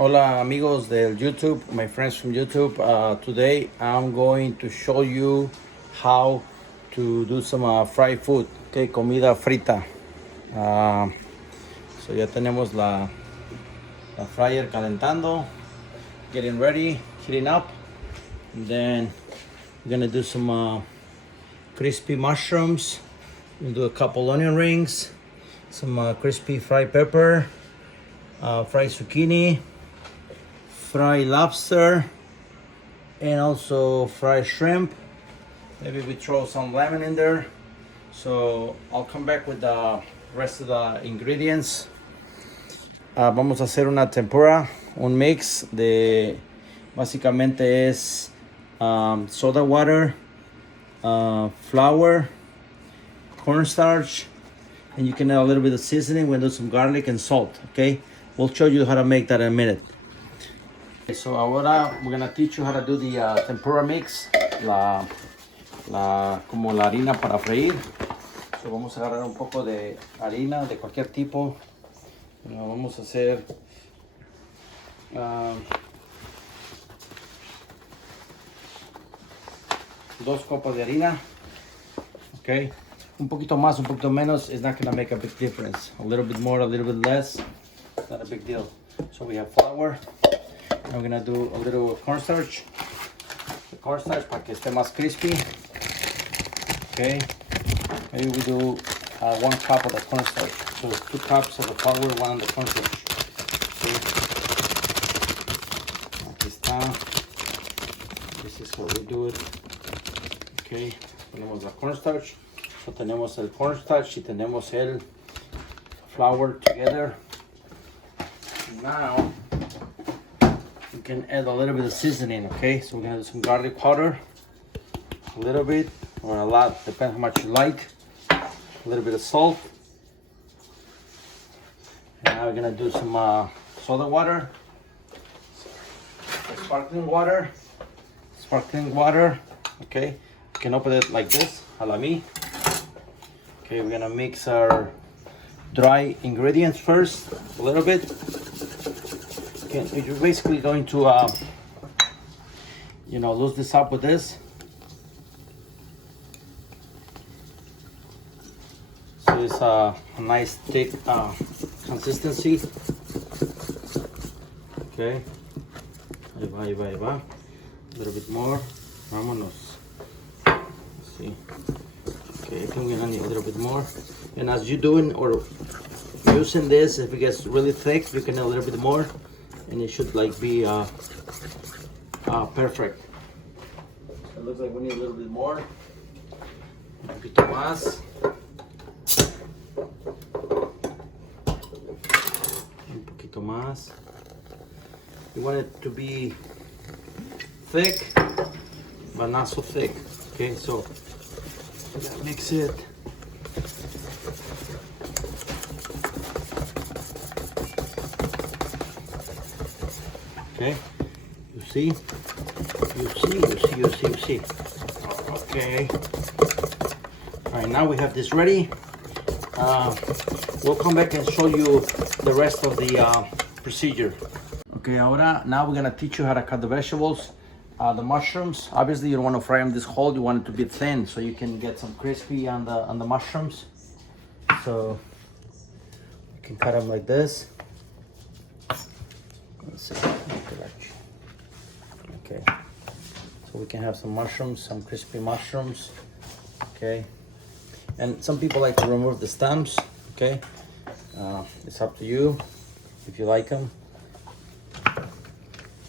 Hola amigos del YouTube, my friends from YouTube. Today I'm going to show you how to do some fried food, okay, comida frita. So ya tenemos la fryer calentando, getting ready, heating up. And then we're gonna do some crispy mushrooms. We'll do a couple onion rings, some crispy fried pepper, fried zucchini, fried lobster, and also fried shrimp. Maybe we throw some lemon in there. So I'll come back with the rest of the ingredients. Vamos a hacer una tempura, un mix de básicamente es soda water, flour, cornstarch, and you can add a little bit of seasoning. We'll do some garlic and salt. Okay, we'll show you how to make that in a minute. So ahora we're gonna teach you how to do the tempura mix, como la harina para freír. So vamos a agarrar un poco de harina de cualquier tipo. Vamos a hacer dos copas de harina. Okay, un poquito más, un poquito menos is not gonna make a big difference. A little bit more, a little bit less, not a big deal. So we have flour. I'm gonna do a little cornstarch. The cornstarch para que esté más crispy. Okay. Maybe we do 1 cup of the cornstarch. So 2 cups of the flour, 1 of the cornstarch. Okay. Aquí está. This is how we do it. Okay. Tenemos la cornstarch. So tenemos el cornstarch y tenemos el flour together. Now you can add a little bit of seasoning, okay? So we're gonna do some garlic powder, a little bit or a lot, depends how much you like. A little bit of salt. And now we're gonna do some soda water, sparkling water, okay? You can open it like this, a la mi. Okay, we're gonna mix our dry ingredients first, a little bit. You're basically going to, loose this up with this. So it's a nice thick consistency. Okay. Ahí va. A little bit more. Vámonos. Let's see. Okay, I think we're gonna need a little bit more. And as you're doing or using this, if it gets really thick, you can add a little bit more. And it should be perfect. It looks like we need a little bit more. Un poquito más. Un poquito más. You want it to be thick, but not so thick. Okay, so mix it. Okay, you see. Okay. All right, now we have this ready. We'll come back and show you the rest of the procedure. Okay, now we're gonna teach you how to cut the vegetables. The mushrooms, obviously you don't want to fry them this whole. You want it to be thin so you can get some crispy on the mushrooms. So you can cut them like this. Let's see. Okay, so we can have some mushrooms, some crispy mushrooms. Okay, and some people like to remove the stems. Okay, it's up to you if you like them.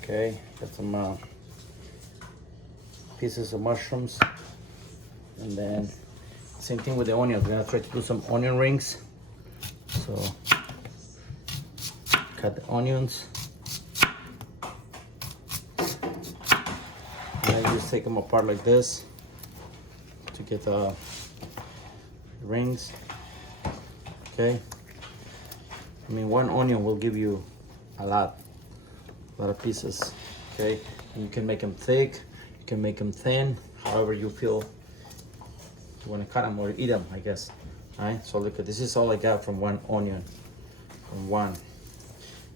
Okay, got some pieces of mushrooms, and then same thing with the onions. We're gonna try to do some onion rings. So cut the onions. And then just take them apart like this to get the rings. Okay. I mean, 1 onion will give you a lot of pieces. Okay. And you can make them thick. You can make them thin. However you feel you want to cut them or eat them, I guess. All right. So look at this. Is all I got from 1 onion. From 1.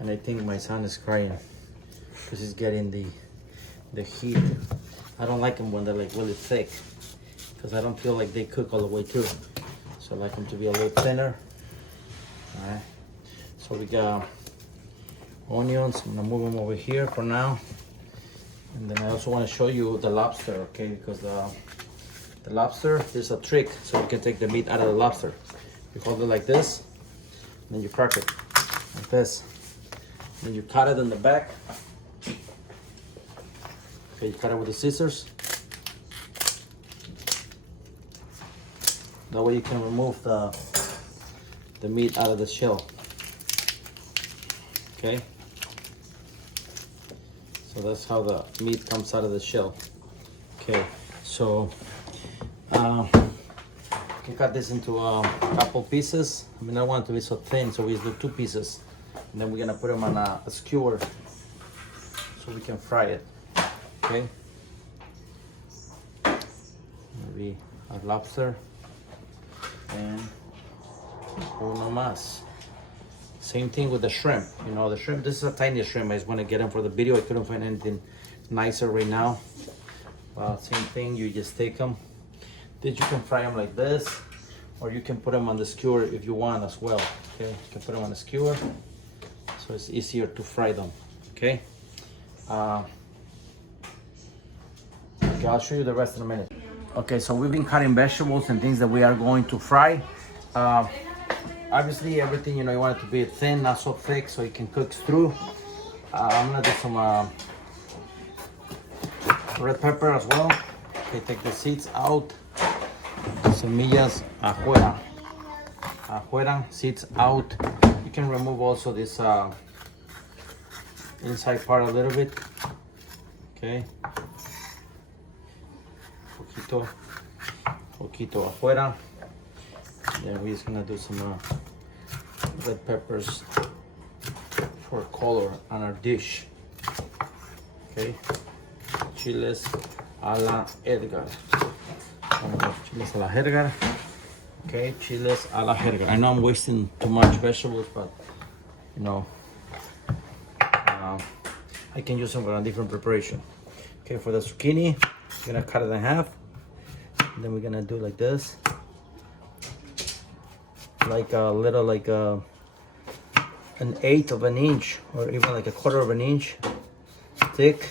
And I think my son is crying because he's getting the heat. I don't like them when they're like really thick because I don't feel like they cook all the way through. So I like them to be a little thinner. All right. So we got onions. I'm gonna move them over here for now. And then I also want to show you the lobster, okay? Because the lobster, there's a trick so you can take the meat out of the lobster. You hold it like this, and then you crack it like this. Then you cut it in the back. Okay, you cut it with the scissors. That way you can remove the meat out of the shell. Okay. So that's how the meat comes out of the shell. Okay, so you can cut this into a couple pieces. I mean, I want it to be so thin, so we do 2 pieces. And then we're gonna put them on a skewer so we can fry it. Okay. Maybe a lobster and uno más. Same thing with the shrimp. You know, the shrimp, this is a tiny shrimp. I just want to get them for the video. I couldn't find anything nicer right now. Same thing, you just take them. Then you can fry them like this, or you can put them on the skewer if you want as well. Okay, you can put them on the skewer, so it's easier to fry them. Okay. Okay, I'll show you the rest in a minute. Okay, so we've been cutting vegetables and things that we are going to fry. Obviously, everything, you know, you want it to be thin, not so thick, so it can cook through. I'm gonna do some red pepper as well. Okay, take the seeds out. Semillas afuera. Afuera, seeds out. You can remove also this inside part a little bit. Okay. Poquito afuera. Then we're just gonna do some red peppers for color on our dish. Okay, chiles a la Edgar. Chiles a la Edgar. Okay, chiles a la Edgar. I know I'm wasting too much vegetables, but you know, I can use them for a different preparation. Okay, for the zucchini, I'm gonna cut it in half. And then we're gonna do like this. Like a little, like an 1/8 of an inch, or even like 1/4 of an inch thick.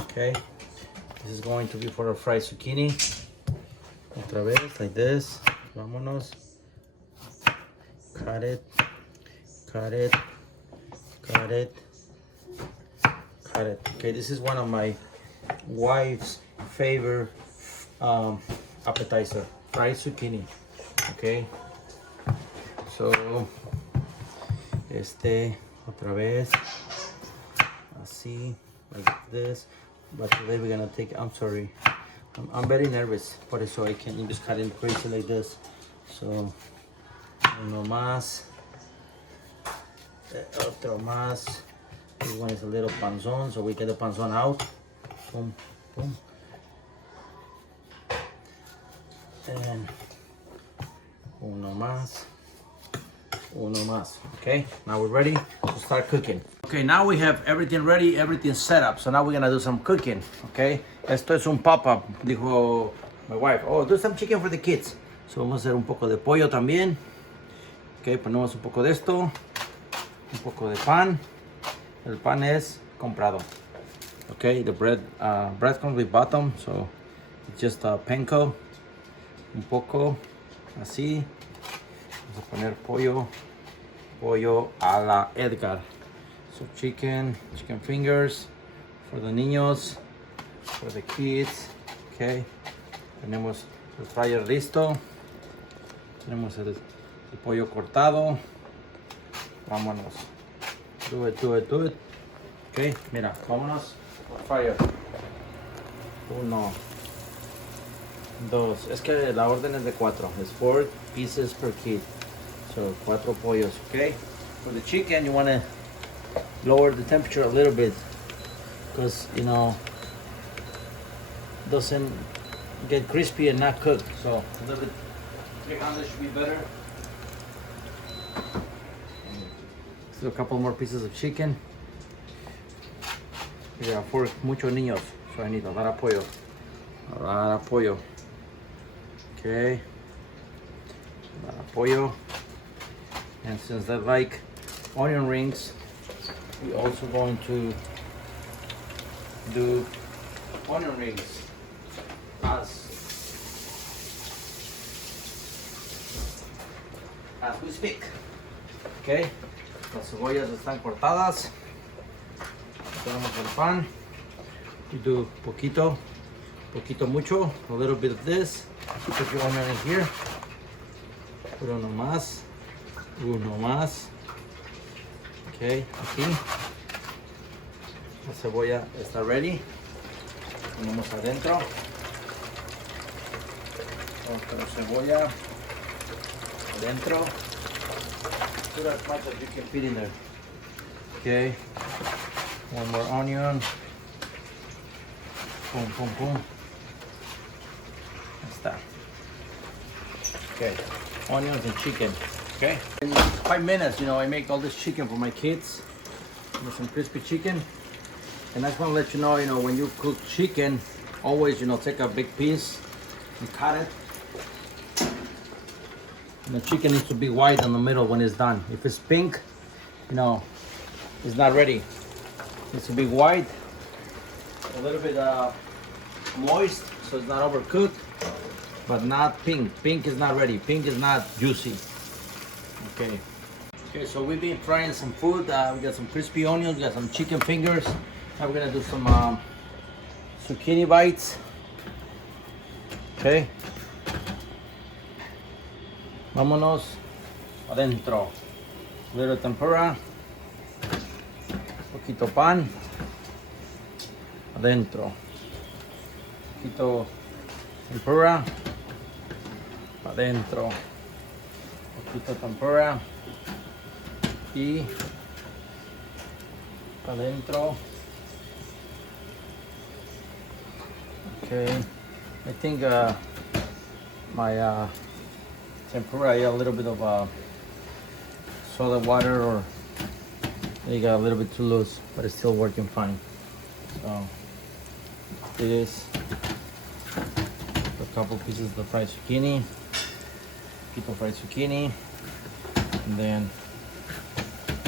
Okay, this is going to be for a fried zucchini. Otra vez, like this. Vámonos. Cut it, cut it, cut it, cut it. Okay, this is one of my wife's favorite appetizer, fried zucchini. Okay, so otra vez así, like this. But today we're gonna take, I'm sorry, I'm very nervous for it, so I can just cut it crazy like this. So uno más, otro más. This one is a little panzón, so we get the panzón out. Boom, boom. And uno más, uno más. Okay, now we're ready to start cooking. Okay, now we have everything ready, everything set up. So now we're gonna do some cooking. Okay, esto es un pop-up, dijo my wife. Oh, do some chicken for the kids. So vamos a hacer un poco de pollo también. Okay, ponemos un poco de esto, un poco de pan. El pan es comprado. Okay, the bread comes with bottom, so it's just panko. Un poco así. Vamos a poner pollo a la Edgar. So chicken fingers for the niños, for the kids. Okay, tenemos el fryer listo. Tenemos el pollo cortado. Vámonos. Do it. Okay, mira, vámonos. Fryer. 1, 2. Es que la orden es de 4. It's 4 pieces per kid. So 4 pollos, okay? For the chicken, you want to lower the temperature a little bit because, you know, doesn't get crispy and not cooked. So a little bit 300 should be better. Let's do a couple more pieces of chicken. Yeah, for muchos niños, so I need a lot of pollo. A lot of pollo. Okay. A lot of pollo. And since I like onion rings, we're also going to do onion rings as we speak. Okay. Las cebollas están cortadas. Ponemos el pan. We do poquito mucho, a little bit of this. Put your onion in here. Put uno más. Okay, aquí. La cebolla está ready. Ponemos adentro. Otra cebolla adentro. Put as much as you can fit in there. Okay. One more onion. Boom, boom, boom. That's that. Okay. Onions and chicken. Okay. In 5 minutes, you know, I make all this chicken for my kids. With some crispy chicken. And I just want to let you know, when you cook chicken, always, take a big piece and cut it. And the chicken needs to be white in the middle when it's done. If it's pink, it's not ready. It needs to be white, a little bit moist, so it's not overcooked, but not pink. Pink is not ready. Pink is not juicy. Okay. Okay, so we've been frying some food. We got some crispy onions, we got some chicken fingers. Now we're gonna do some zucchini bites. Okay. Vámonos adentro. Little tempura. Poquito pan. Adentro. Poquito tempura. Adentro. Poquito tempura. Y adentro. Okay. I think my tempura, I got a little bit of soda water, or they got a little bit too loose, but it's still working fine. So this, a couple pieces of the fried zucchini, keep the fried zucchini, and then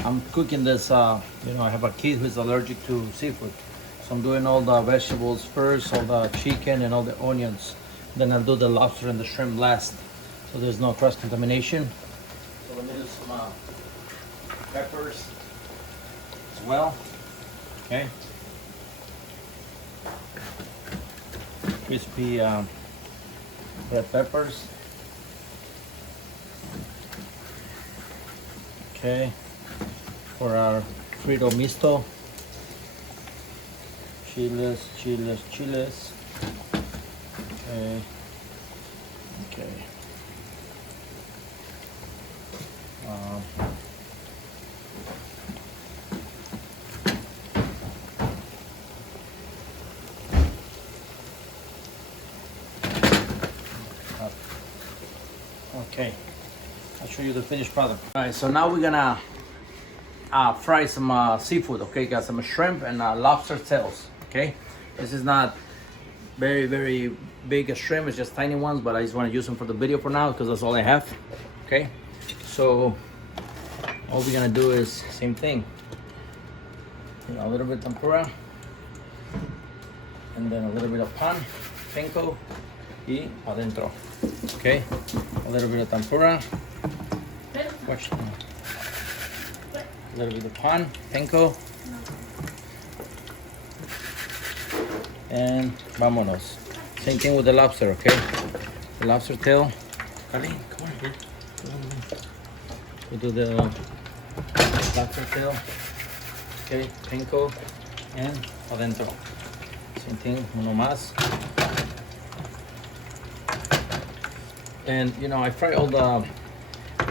I'm cooking this. I have a kid who's allergic to seafood, so I'm doing all the vegetables first, all the chicken and all the onions. Then I'll do the lobster and the shrimp last, so there's no cross contamination. So let me do some peppers as well. Okay. Crispy red peppers. Okay. For our Frito misto. Chiles. Okay. Okay. Okay, I'll show you the finished product. All right, so now we're gonna fry some seafood. Okay, got some shrimp and lobster tails. Okay, this is not very, very big shrimp, it's just tiny ones, but I just want to use them for the video for now because that's all I have. Okay, so all we're gonna do is same thing, a little bit of tempura, and then a little bit of pan, panko, y adentro. Okay, a little bit of tempura, watch, a little bit of pan, panko, and vámonos. Same thing with the lobster, okay? The lobster tail. Colleen, come on here. We'll do the lobster tail. Okay, panko and adentro. Same thing, uno más. And I fry all the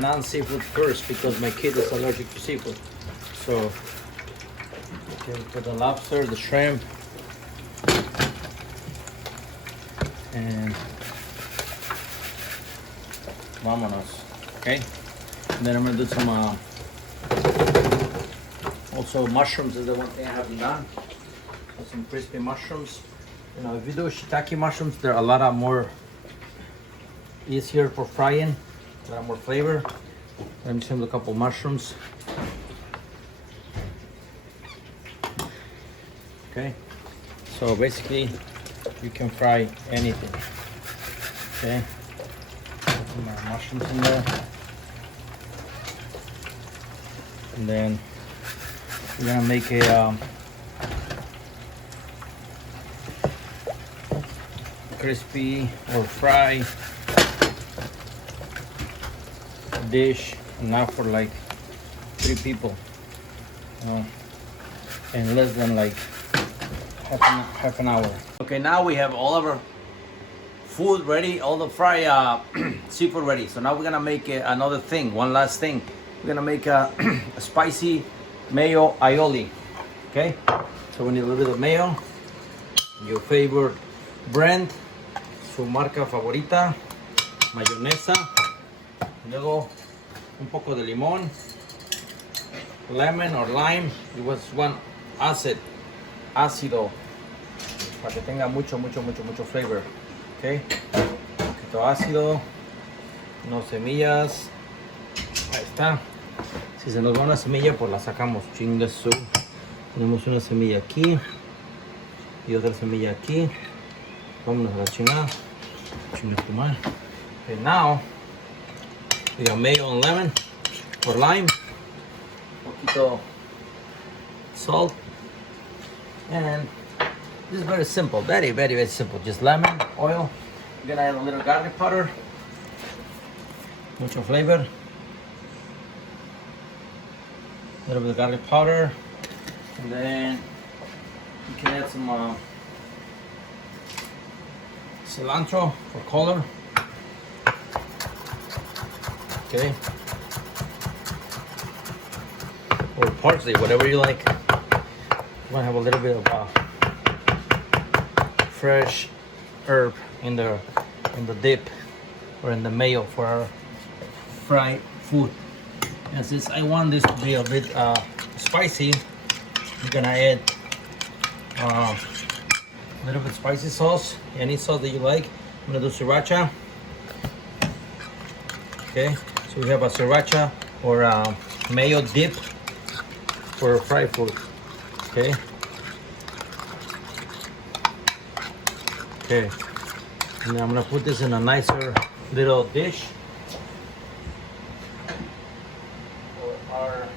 non-seafood first because my kid is allergic to seafood. So, okay, for the lobster, the shrimp, and vámonos. Okay, and then I'm gonna do some Also, mushrooms is the one thing I haven't done. Some crispy mushrooms. You know, if you do shiitake mushrooms, they're a lot more easier for frying, a lot more flavor. Let me show you a couple mushrooms. Okay, so basically you can fry anything. Okay, put my mushrooms in there, and then we're gonna make a crispy or fry dish, enough for like 3 people, in less than like half an hour. Okay, now we have all of our food ready, all the fry seafood ready. So now we're gonna make another thing, one last thing. We're gonna make a spicy mayo aioli. Okay, so we need a little bit of mayo, your favorite brand, su marca favorita, mayonesa, luego un poco de limón, lemon or lime. It was one ácido, para que tenga mucho flavor. Okay, un poquito ácido, no semillas. Ahí está. Si se nos va una semilla, pues la sacamos. Chinga su. Tenemos una semilla aquí y otra semilla aquí. Vámonos a la chingada. Chinga tu madre. Okay, now we got mayo and lemon or lime. Un poquito salt. And this is very simple, very simple. Just lemon, oil. We're gonna add a little garlic powder. Mucho flavor. A little bit of garlic powder. And then you can add some cilantro for color. Okay. Or parsley, whatever you like. You want to have a little bit of fresh herb in the dip or in the mayo for our fried food. And since I want this to be a bit spicy, I'm gonna add a little bit spicy sauce, any sauce that you like. I'm gonna do sriracha. Okay, so we have a sriracha or a mayo dip for fried food. Okay. Okay, and then I'm gonna put this in a nicer little dish for our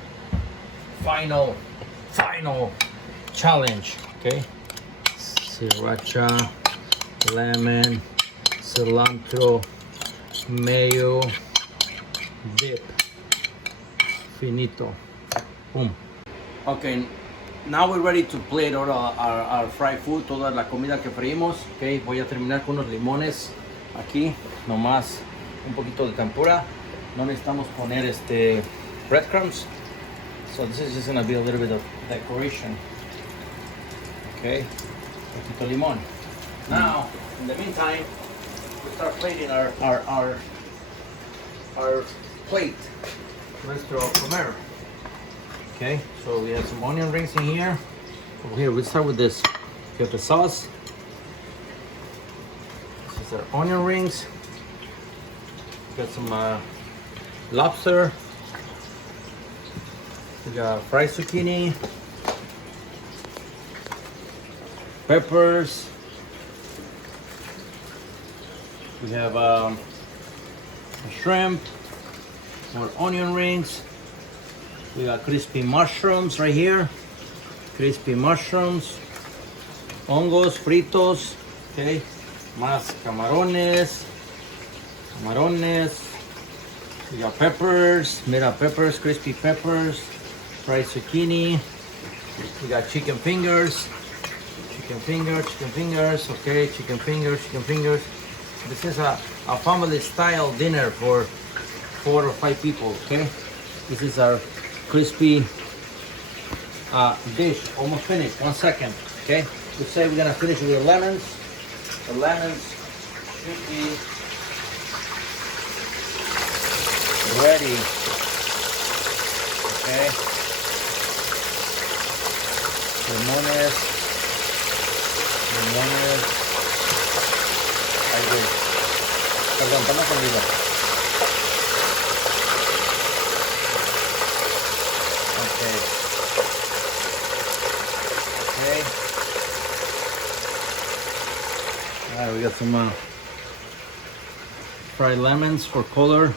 final challenge. Okay, sriracha, lemon, cilantro, mayo, dip, finito, boom. Okay, now we're ready to plate all our fried food, toda la comida que freímos. Okay, voy a terminar con unos limones aquí, nomás un poquito de tempura. No necesitamos poner breadcrumbs, so this is just gonna be a little bit of decoration. Okay, poquito limón. Now, in the meantime, we start plating our plate, nuestro comer. Okay, so we have some onion rings in here. Over here, we'll start with this. We have the sauce. This is our onion rings. We got some lobster. We got fried zucchini, peppers. We have shrimp, more onion rings. We got crispy mushrooms right here. Crispy mushrooms. Hongos fritos. Okay. Más camarones. Camarones. We got peppers. Mira peppers. Crispy peppers. Fried zucchini. We got chicken fingers. Chicken fingers. Okay. Chicken fingers. This is a family style dinner for 4 or 5 people. Okay. This is our crispy dish, almost finished. 1 second, okay? We say we're gonna finish with the lemons. The lemons should be ready, okay? limones, limones. Ahí voy. Perdón, toma conmigo. Okay. Okay. All right, we got some fried lemons for color.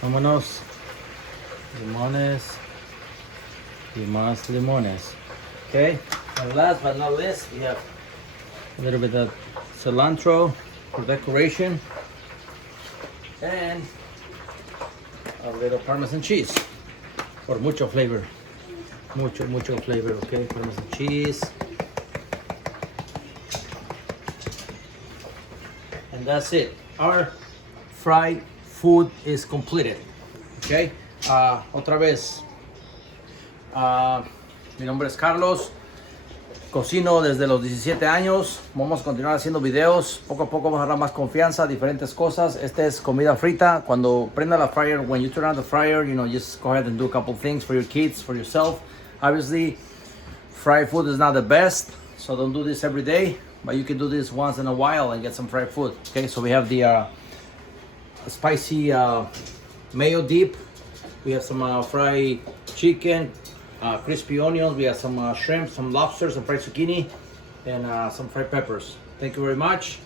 Vámonos. Limones. Y más limones. Okay. And last but not least, we have a little bit of cilantro for decoration. And a little Parmesan cheese for mucho flavor. Mucho flavor, okay? Parmesan cheese. And that's it. Our fried food is completed. Okay? Otra vez. Mi nombre es Carlos. Cocino desde los 17 años. Vamos a continuar haciendo videos. Poco a poco vamos a dar más confianza, diferentes cosas. Este es comida frita. Cuando prenda la fryer, when you turn on the fryer, you know, just go ahead and do a couple things for your kids, for yourself. Obviously, fried food is not the best, so don't do this every day. But you can do this once in a while and get some fried food. Okay, so we have the spicy mayo dip. We have some fried chicken. Crispy onions, we have some shrimp, some lobster, some fried zucchini, and some fried peppers. Thank you very much.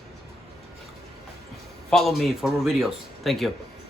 Follow me for more videos. Thank you.